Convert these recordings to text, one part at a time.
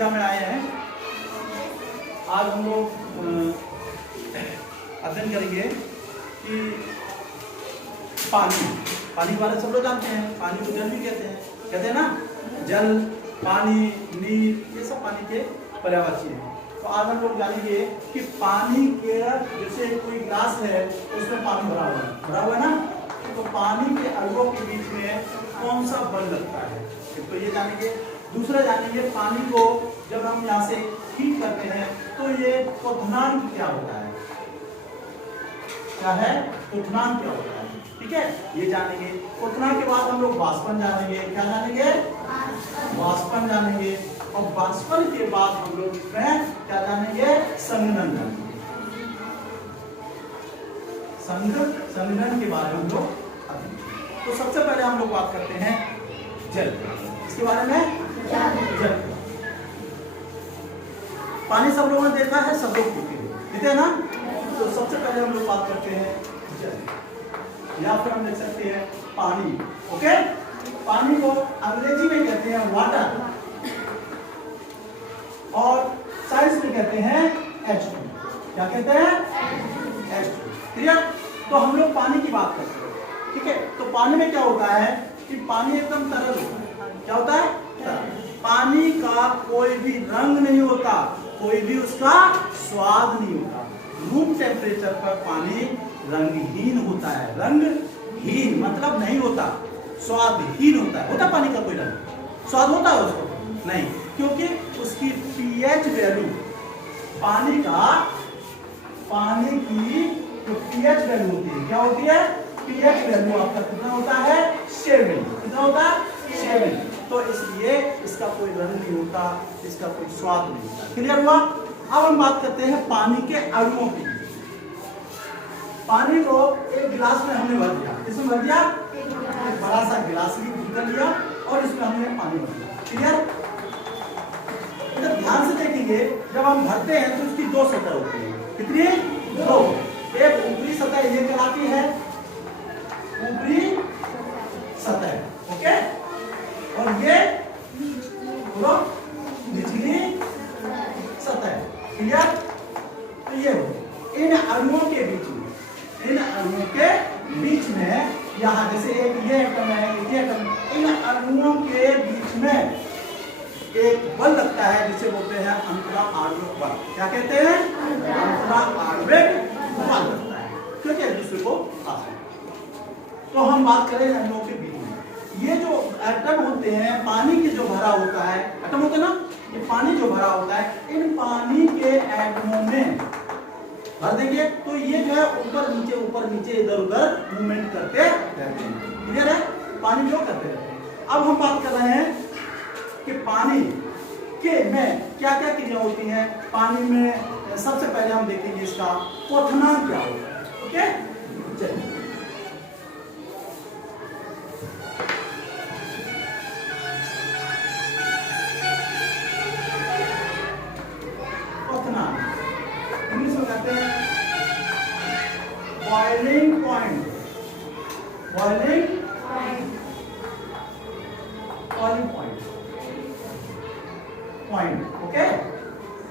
संख्या में आए हैं। आज हम लोग अध्ययन करेंगे कि पानी के बारे में सब लोग जानते हैं। पानी को जल भी कहते हैं ना। जल, पानी, नीर, ये सब पानी के पर्यायवाची हैं। तो आज हम लोग जानेंगे कि पानी के, जैसे कोई गिलास है उसमें पानी भरा हुआ है ना, तो पानी के अणुओं के बीच में कौन सा बल लगता है, तो ये जानेंगे। दूसरा जानेंगे पानी को जब हम यहाँ से हीट करते हैं तो ये क्वथनांक क्या होता है, क्या है क्वथनांक क्या होता है, ठीक है, ये जानेंगे। क्वथनांक के बाद हम लोग वाष्पन जानेंगे। क्या जानेंगे? वाष्पन जानेंगे। और वाष्पन के बाद हम लोग इसमें क्या जानेंगे? संघनन जानेंगे। संघनन के बारे में हम लोग, तो सबसे पहले हम लोग बात करते हैं जल, इसके बारे में। जल, पानी सब लोगों ने देखा है, सब लोग पीते हैं ना। तो सबसे पहले हम लोग बात करते हैं जल, या फिर हम देख सकते हैं पानी। ओके, पानी को अंग्रेजी में कहते हैं वाटर और साइंस में कहते हैं H2। क्या कहते हैं? H2। क्लियर? तो हम लोग पानी की बात करते हैं, ठीक है। तो पानी में क्या होता है कि पानी एकदम तरल होता है। क्या होता है? तरल। पानी का कोई भी रंग नहीं होता, कोई भी उसका स्वाद नहीं होता। रूम टेम्परेचर पर पानी रंगहीन होता है। रंगहीन मतलब नहीं होता, स्वादहीन होता है। होता पानी का कोई रंग, स्वाद होता है उसको? नहीं, क्योंकि उसकी पीएच वैल्यू, पानी की जो पीएच वैल्यू होती है, क्या होती है? पीएच वैल्यू आपका कितना होता है? 7। कितना होता है? 7। तो इसलिए इसका कोई रंग नहीं होता, इसका कोई स्वाद नहीं होता। क्लियर हुआ? अब हम बात करते हैं पानी के अणुओं की। पानी को एक गिलास में हमने भर दिया। इसमें भर दिया, एक बड़ा सा गिलास लिया और इसमें हमने पानी भर दिया। क्लियर? ध्यान से देखेंगे, जब हम भरते हैं तो उसकी 2 सतह होती है। कितनी? 2। एक ऊपरी सतह ये कहलाती है ऊपरी सतह, ओके, और ये निचली सतह। क्लियर? तो ये इन अणुओं के बीच में यहाँ जैसे एक ये एटम है, ये एटम, इन अणुओं के बीच में एक बल लगता है जिसे बोलते हैं अंतरा आणविक बल। क्या कहते हैं? अंतरा आणविक बल लगता है, क्योंकि एक दूसरे को पास है। तो हम बात करें अणुओं के बीच में, ये जो एटम होते हैं, पानी के जो भरा होता है, एटम होते हैं ना, ये पानी जो भरा होता है, इन पानी के एटमों में भर देंगे तो ये जो है ऊपर नीचे इधर उधर मूवमेंट करते रहते हैं। क्लियर है? पानी जो करते रहते हैं। अब हम बात कर रहे हैं कि पानी के में क्या क्या क्रिया होती हैं। पानी में सबसे पहले हम देखेंगे इसका क्वथनांक क्या होता है। ओके, चलिए। क्वथनांक इंग्लिश में कहते हैं बॉइलिंग पॉइंट। ओके,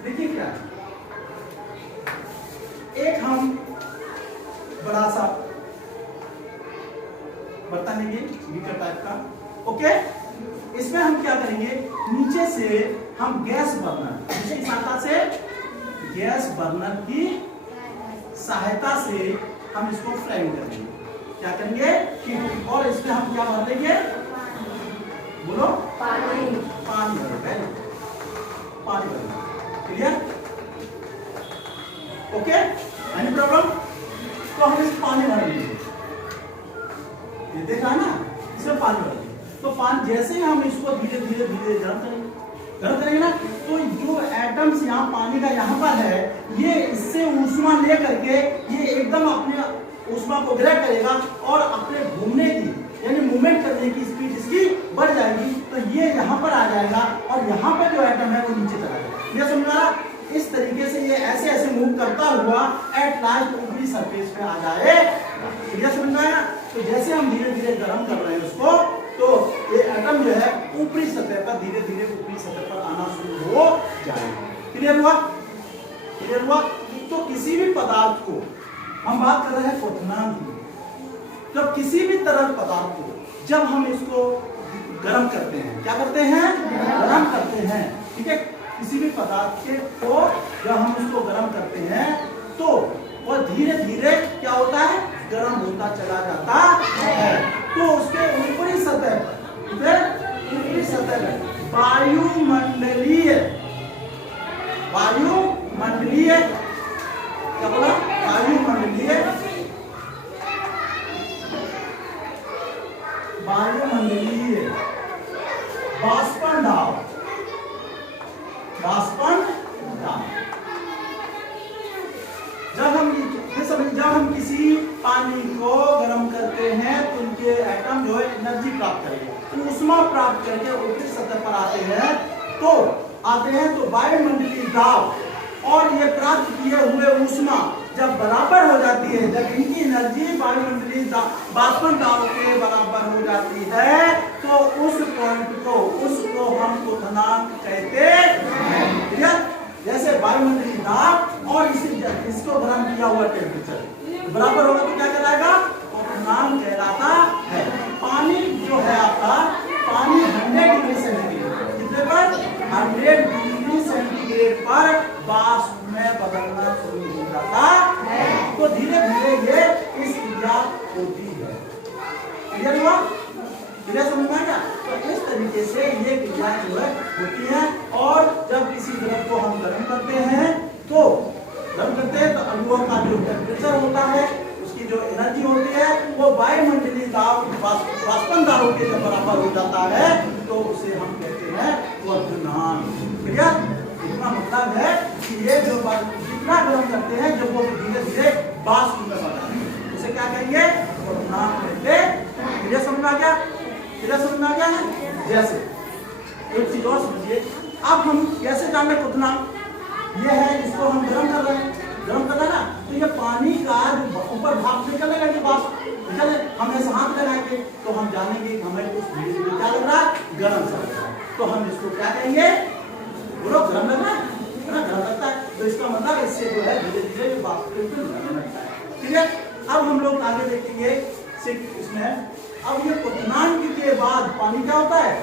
देखिए क्या है, एक हम बड़ा सा बर्तन लेंगे, बीकर टाइप का। ओके, इसमें हम क्या करेंगे, नीचे से हम गैस बर्नर की सहायता से हम इसको फ्लेम करेंगे। क्या करेंगे कि, और इसमें हम क्या भर देंगे? बोलो, पानी भरेंगे। क्लियर? Okay, any problem? तो हम इस पानी भर लेंगे, ये देखा ना, इसमें पानी भर लेंगे। तो पानी जैसे ही हम इसको धीरे धीरे गर्म करेंगे ना, तो जो एटम्स यहाँ पानी का यहाँ पर है, ये इससे ऊष्मा ले करके ये एकदम अपने ऊष्मा को ग्रहण करेगा और अपने घूमने की यानी मूवमेंट करने की स्पीड इसकी बढ़ जाएगी। तो ये यहाँ पर आ जाएगा और यहाँ पर जो एटम है वो नीचे चला जाएगा। ये समझ रहा? इस तरीके से ये ऐसे मूव करता हुआ एट लास्ट ऊपरी सरफेस पे आ जाए। ये समझ में आया? तो जैसे हम धीरे धीरे गर्म कर रहे हैं उसको, तो ये एटम जो है ऊपरी सतह पर धीरे धीरे ऊपरी सतह पर आना शुरू हो क्वथनांत। जब किसी भी तरल पदार्थ को जब हम इसको गर्म करते हैं, क्या करते हैं? गर्म करते हैं, ठीक है। किसी भी पदार्थ को जब हम उसको गर्म करते हैं तो वह धीरे धीरे क्या होता है? गर्म होता चला जाता है। तो उसके ऊपरी सतह पर वायुमंडलीय क्या बोला? वायुमंडलीय वाष्पन दाब। जब हम किसी पानी को गर्म करते हैं तो उनके एटम जो है एनर्जी प्राप्त करेंगे, ऊष्मा प्राप्त करके ऊपरी सतह पर आते हैं तो वायुमंडलीय दाब और ये प्राप्त किए हुए ऊष्मा जब बराबर हो जाती है, जब इनकी एनर्जी वायुमंडलीय वाष्पन दाब के बराबर हो जाती है तो उस पॉइंट को उसको हम क्वथनांक कहते हैं। जैसे वायुमंडलीय दाब और इसको गर्म किया हुआ टेम्परेचर बराबर होगा तो क्या कहलाएगा? क्वथनांक कहलाता है। पानी जो है आपका, पानी 100 डिग्री सेंटीग्रेड, कितने पर? 100 डिग्री सेंटीग्रेड पर वाष्प में बदलना शुरू हो जाता है। तो धीरे धीरे ये इस क्रिया होती है। क्लियर हुआ? क्लियर समझ में आया? तो इस तरीके से ये क्रिया जो है होती है। और जब किसी द्रव को हम गर्म करते हैं तो अणुओं का जो टेम्परेचर होता है, उसकी जो एनर्जी होती है, वो वायुमंडलीय दाब वाष्पन दाब के जब बराबर हो जाता है तो उसे हम कहते हैं क्वथनांक। क्लियर? इसका मतलब है कि ये जो जितना गर्म करते हैं जब वो धीरे धीरे वाष्प में बदलते हैं, उसे क्या कहेंगे? क्वथनांक कहते हैं। क्लियर समझ में आ गया? क्लियर समझ में आ गया है? जैसे एक चीज और समझिए, अब हम कैसे जाने क्वथनांक? ये है, इसको हम गर्म कर रहे हैं ना, तो ये पानी का जो ऊपर भाप निकलेगा, जो वाष्प निकले, हम ऐसे हाथ लगाएंगे तो हम जानेंगे हमें कुछ धीरे धीरे क्या लग रहा है? गर्म सा लग रहा है। तो हम इसको क्या कहेंगे? बोलो, गर्म लग रहा है ना? गर्म लगता है तो इसका मतलब इससे जो है धीरे धीरे ये वाष्प बिल्कुल लगने लगता है। ठीक है, अब हम लोग आगे देखेंगे इसमें। अब ये क्वथनांक के बाद पानी क्या होता है?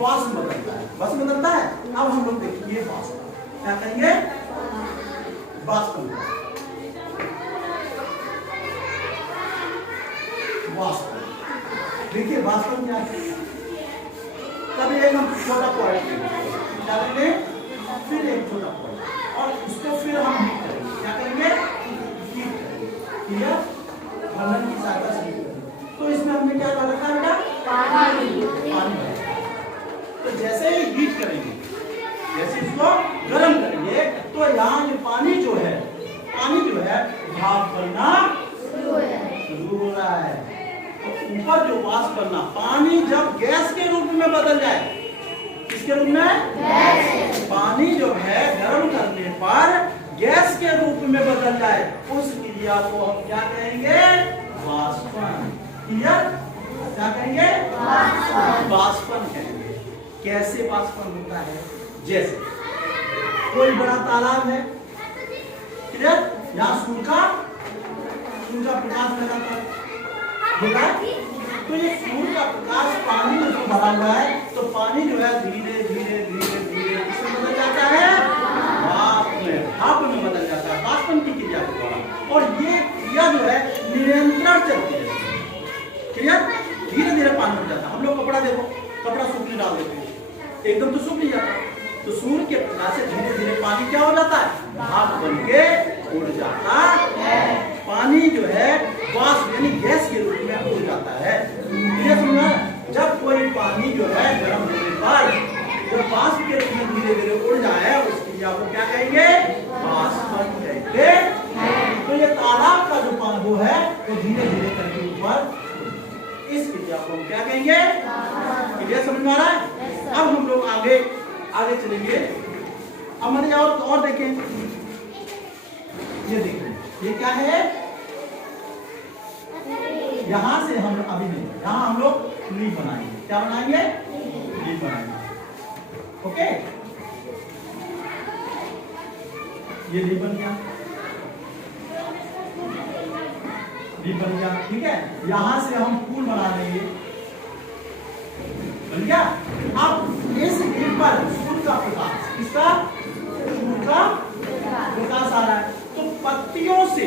वाष्प बदलता है। वाष्प बदलता है। अब हम लोग देखेंगे वाष्प, क्या कहेंगे? वाष्पन। देखिए वाष्पन क्या है? तभी एक हम छोटा पॉइंट क्या करेंगे? फिर एक छोटा पॉइंट और इसको फिर हम हीट करेंगे। क्या करेंगे? हीट करेंगे। ठीक है, ज्वलन की सहायता से। तो इसमें हमने क्या कर रखा है बेटा? पानी। तो जैसे ही हीट करेंगे, जैसे इसको गर्म करेंगे तो यहाँ जो पानी जो है भाप बनना शुरू हो रहा है। तो ऊपर जो वाष्प बनना, पानी जब गैस के रूप में बदल जाए, किसके रूप में? गैस। पानी जो है गर्म करने पर गैस के रूप में बदल जाए, उस क्रिया को हम क्या कहेंगे? वाष्पन। क्या कहेंगे? वाष्पन कहेंगे। कैसे वाष्पन होता है? जैसे कोई बड़ा तालाब है, क्लियर? यहाँ सूर्य का प्रकाश लगातार, तो ये सूर्य का प्रकाश पानी में जो भरा हुआ है, तो पानी जो है धीरे धीरे धीरे धीरे किसमें बदल जाता है? भाप में बदल जाता है, वाष्पन की क्रिया के द्वारा। और ये क्रिया जो है निरंतर चलती है। क्लियर? धीरे धीरे पानी उड़ जाता है। हम लोग कपड़ा देखो, कपड़ा सूखने डाल देते हैं, एकदम तो सूख नहीं जाता। तो सूर्य के प्रकाश से धीरे धीरे पानी क्या हो जाता है? भाप बन के उड़ जाता है। पानी जो है वाष्प यानी गैस के रूप में उड़ जाता है। ये समझना, जब कोई पानी जो है गर्म होने पर जब वाष्प के रूप में धीरे धीरे उड़ जाए, उस क्रिया को क्या कहेंगे? वाष्पन कहते हैं। तो ये तालाब का जो पानी वो है वो धीरे धीरे करके ऊपर, इस क्रिया को हम क्या कहेंगे? क्लियर समझ में आ रहा है? अब हम लोग आगे चलेंगे। अब मैंने और देखें, ये देखें, ये क्या है? यहाँ से हम अभी नहीं, यहाँ हम लोग लीफ बनाएंगे। क्या बनाएंगे? लीफ बनाएंगे। ओके, ये लीफ बन गया। दीप बन गया, ठीक है। यहां से हम फूल बना लेंगे, बन गया। अब इस दीप पर सूर्य का प्रकाश, किसका? सूर्य का प्रकाश आ रहा है, तो पत्तियों से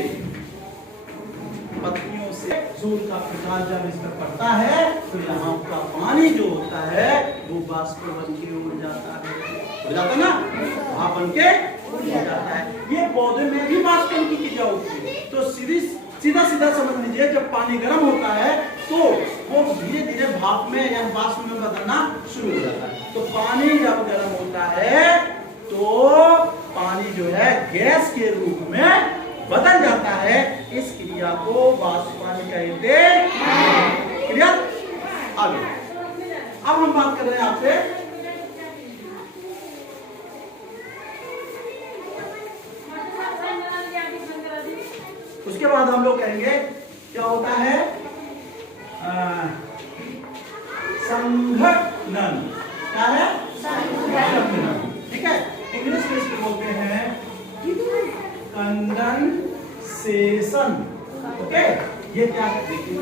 सूर्य का प्रकाश जब इस पर पड़ता है तो यहाँ का पानी जो होता है वो बाष्प बन के उड़ जाता है, हो जाता है ना, वहां बन के उड़ जाता है। ये पौधे में भी बाष्पन की क्रिया होती है। तो सीधा समझ लीजिए, जब पानी गर्म होता है तो वो धीरे धीरे भाप में या बाष्प में बदलना शुरू हो जाता है। तो पानी जब गर्म होता है तो पानी जो है गैस के रूप में बदल जाता है। इस क्रिया को वाष्पन कहते हैं। क्लियर? आगे अब हम बात कर रहे हैं आपसे उसके बाद हम लोग कहेंगे क्या होता है संघनन। क्या है? संघनन, ठीक है। इंग्लिश में इसको बोलते हैं कंडेंसेशन। ओके, ये क्या है देखिए,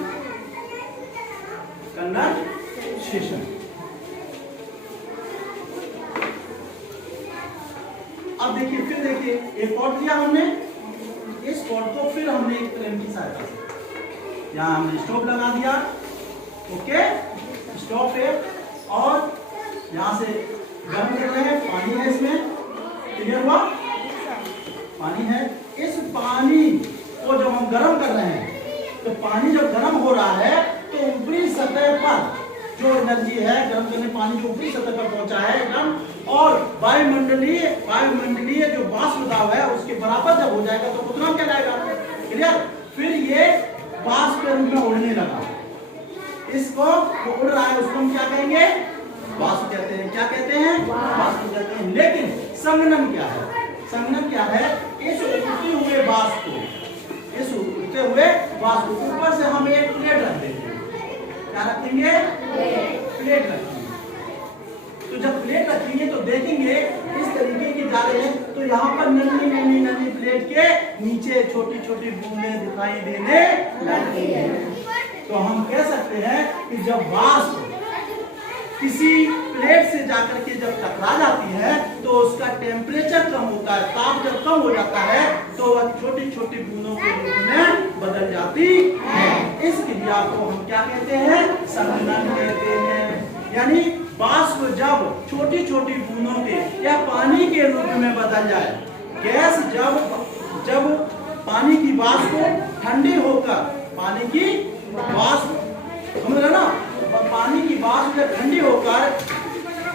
कंडेंसेशन। अब देखिए, फिर देखिए, एक पॉट लिया हमने, इस पॉट को फिर हमने एक फ्रेम की सहायता से यहाँ हमने स्टोव लगा दिया। ओके, स्टोव पे, और यहाँ से गर्म कर रहे हैं, पानी है इसमें, क्लियर हुआ? पानी है। इस पानी को जब हम गर्म कर रहे हैं तो पानी जब गर्म हो रहा है तो ऊपरी सतह पर जो एनर्जी है, गर्म करने पानी जो ऊपरी सतह पर पहुंचा है एकदम, और वायुमंडलीय जो वाष्प दाब है उसके बराबर जब हो जाएगा तो कितना कहलाएगा? क्लियर? फिर ये वाष्प के रूप में उड़ने लगा, इसको उड़ रहा है, उसको हम क्या कहेंगे? वाष्प कहते हैं। क्या कहते हैं? वाष्प कहते हैं। लेकिन संघनन क्या है? संघनन क्या है? इस उड़ते हुए वाष्प को, इस उड़ते हुए वाष्प को ऊपर से हम एक प्लेट रख देंगे। क्या रखेंगे? प्लेट रखेंगे। तो जब प्लेट रखेंगे तो देखेंगे इस तरीके की जा रही है, तो यहाँ पर नन्ही प्लेट के नीचे छोटी छोटी बूंदें दिखाई देने लगती है। तो हम कह सकते हैं कि जब वाष्प किसी प्लेट से जाकर के जब टकरा जाती है तो उसका टेम्परेचर कम होता है, ताप जब कम हो जाता है तो वह छोटी छोटी बूंदों के रूप में बदल जाती है। इस क्रिया को हम क्या कहते हैं? संघनन कहते हैं। यानी वाष्प जब छोटी छोटी बूंदों के या पानी के रूप में बदल जाए, गैस जब पानी की वाष्प ठंडी होकर, पानी की वाष्प समझ रहे ना, पानी की वाष्प जब ठंडी होकर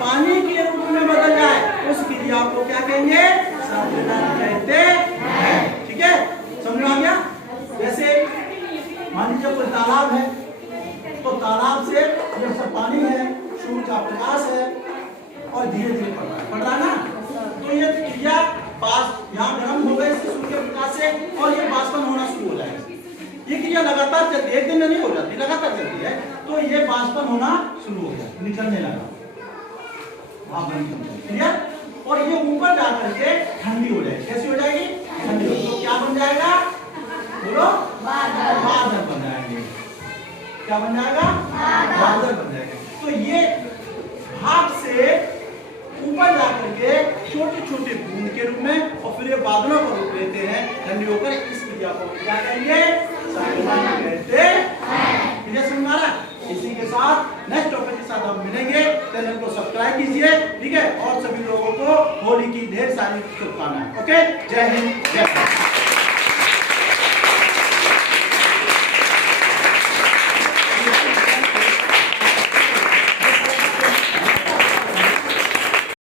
पानी के रूप में बदल जाए उस क्रिया को क्या कहेंगे? संघनन कहते हैं। ठीक है, समझ में आ गया? जैसे मान लीजिए कोई तालाब है, तो तालाब से जब सब पानी है, सूर्य का प्रकाश है और धीरे धीरे पड़ रहा है ना, तो ये क्रिया यहाँ गर्म हो गए सूर्य के प्रकाश से और ये वाष्पन होना शुरू हो जाएगा। ये क्रिया लगातार चलती है, एक दिन में नहीं हो जाती, लगातार चलती है। तो ये वाष्पन होना शुरू हो गया, निकलने लगा, क्लियर? और ये ऊपर जाकर के ठंडी हो जाएगी। कैसी हो जाएगी? ठंडी हो। तो क्या बन जाएगा? बोलो, बादल बन जाएंगे। क्या बन जाएगा? बादल बन जाएगा। तो ये भाप से ऊपर जाकर के छोटे छोटे बूंद के रूप में और फिर ये बादलों का रूप लेते हैं ठंडी होकर। इस क्रिया को क्या कहेंगे? संघनन कहते हैं। क्लियर समझ में आ रहा है? इसी के साथ नेक्स्ट टॉपिक के साथ हम मिलेंगे। चैनल को सब्सक्राइब कीजिए, ठीक है? और सभी लोगों को होली की ढेर सारी शुभकामनाएं। ओके, जय हिंद, जय